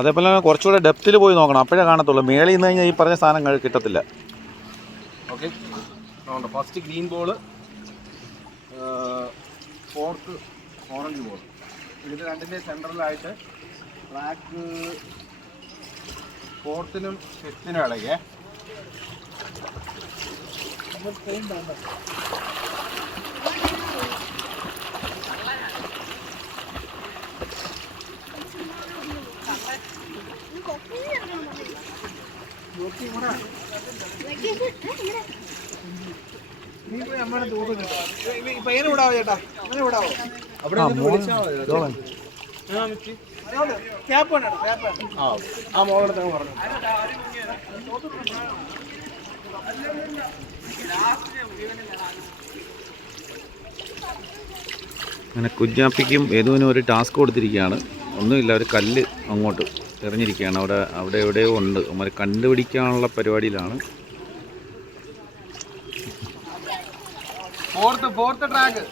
അതേപോലെ കുറച്ചുകൂടെ ഡെപ്തിൽ പോയി നോക്കണം, അപ്പോഴേ കാണത്തുള്ളൂ. മേളിൽ നിന്ന് കഴിഞ്ഞാൽ ഈ പറഞ്ഞ സാധനം കിട്ടത്തില്ല. Okay, first green ball, fourth orange ball. ഇതിന് രണ്ടിൻ്റെ സെൻട്രലായിട്ട് ട്രാക്ക് ഫോർത്തിനും ഫിഫ്തിനും ഇടയ്ക്ക് പയ്യനെ വിടാവോ ചേട്ടാ? അങ്ങനെ വിടാവോ? അവിടെ ആ മോളെടുത്ത് പറഞ്ഞു. അങ്ങനെ കുഞ്ഞാപ്പിക്കും യദുവിനും ഒരു ടാസ്ക് കൊടുത്തിരിക്കുകയാണ്. ഒന്നുമില്ല, ഒരു കല്ല് അങ്ങോട്ട് എറിഞ്ഞിരിക്കുകയാണ്. അവിടെ എവിടെയോ ഉണ്ട്, അവരെ കണ്ടുപിടിക്കാനുള്ള പരിപാടിയിലാണ്. ഫോർത്ത് ട്രാക്ക്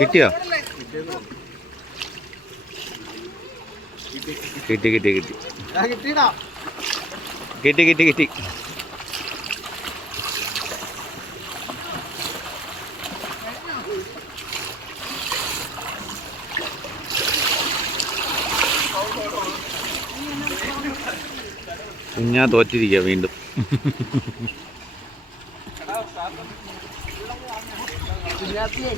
കിട്ടിയോ? കിട്ടി കിട്ടി കിട്ടി കിട്ടി കിട്ടി കിട്ടി. കുഞ്ഞാ തോറ്റിരിക്കുക വീണ്ടും. गुजराती है,